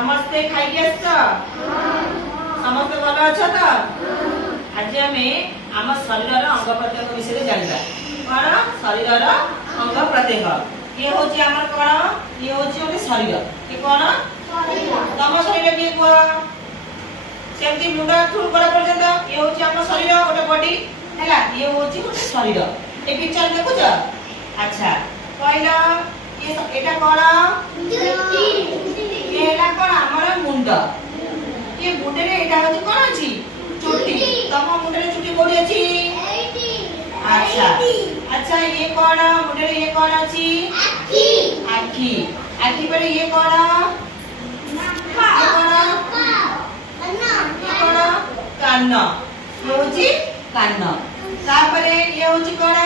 समस्ते खाई आस समस्ते भल अछ तो आज आम आम शरीर अंग प्रत्यंग विषय जानवा कौन शरीर अंग प्रत्यंग ये हूँ आम कौन ये हूँ गोटे शरीर ये कौन तम शरीर किए कह सेमती मुंड ठू गोड़ पर्यंत ये हूँ आम शरीर गोटे बॉडी है ये हूँ गोटे शरीर ये पिक्चर देखुच अच्छा कहला ये कौन ये कौन आमर मुंड ये मुंडे यहाँ हूँ कौन अच्छी चुट्टी तम मुंडे चुट्टी कोड़ी अच्छी अच्छा अच्छा ये कौन मुंडे ये कौन अच्छी आखि आखि पर ये कौन कान ये हूँ कान तापरे ये हूँ कौन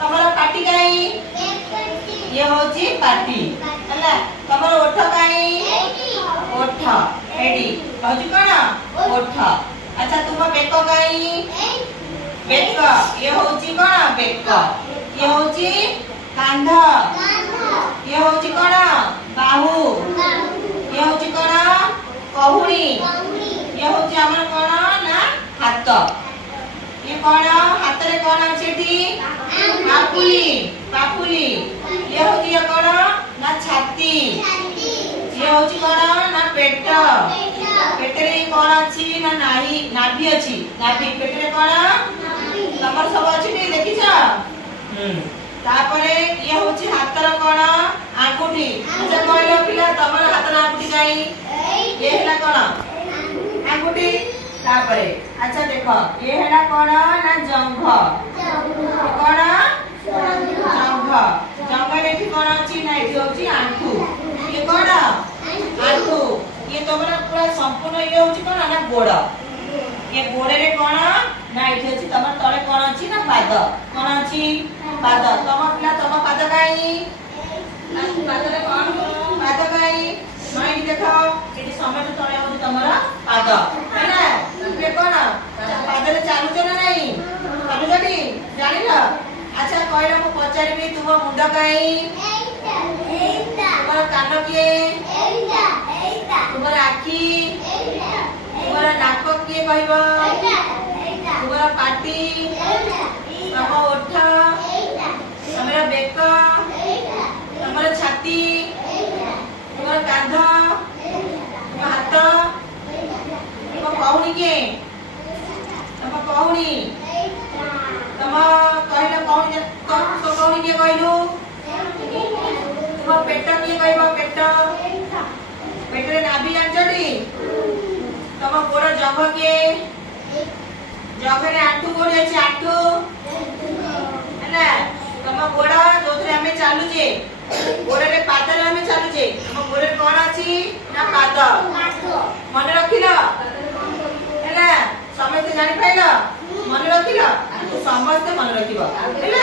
तमर पाटी काई ये हूँ पाटी है तमर ओठ काई ओठ एडी हूँ कौन ओठ अच्छा तुम बेक काई बेक ये हूँ कौन बेक ये हूँ कांध ये हूँ कौन बाहु ये हूँ कौन कहुणी ये हूँ आमर कौन ना हाथ ये कौन हाथ रे कौन अच्छी पापुली पापुली ये हूँ कौन ना छाती ये हूँ कौन ना पेट पेटरे कौन अच्छी ना नाही नाभि अच्छी नाभि पेटरे कौन तमर सब अच्छी नहीं देखिछ तापरे ये हूँ हाथर कौन आंगुठी अच्छा कहलो पिला तमर हाथ ना आंगुठी काई ये हैला कौन आंगुठी तापरे अच्छा देखो ये हैला कौन ना जंघ कौन जंघ जंघ रे कौन अच्छी ना एठी होची आंठू ये कौन आंठू ये तमरा पूरा संपूर्ण ये होची कौन ना गोड़ ये गोड़ रे कौन ना एठी होची तमर तळे कौन अच्छी ना पाद कौन अच्छी पाद तम पिला तम पाद काई पाद रे कौन पाद काई माइंड देखो एठी समझ तळे होची तमरा पाद है ना ये कौन पाद रे चालू छ ना नहीं चालू जडी जानि ना अच्छा कहला मु पचारिबी तुम मुंड काई तुम्हारा कान किए तुम्हारा आखि तुम्हारा नाक किए कहब तुम्हारा पाटी तम ओठ तुम्हारा बेक तुम्हारा छाती तुम्हारा कांध तुम हाथ तुम कहुनी किए तुम कहुनी तुम कहला कहुनी तो कहुनी किए कहलु तुम पेट किए कहब पेट पेटरे नाभि जानछटी तुम गोड़ जंघ किए जंघरे आंठू कोडी अछि आंठू हैना तुम गोड़ जोथरे हमें चालुचे गोड़े पादरे हमें चालुचे तुम गोड़े कोन अछि ना पाद मन रखिलो हैना समस्त जानि पाइलो मन रखिलो समस्त मन रखिबो हैना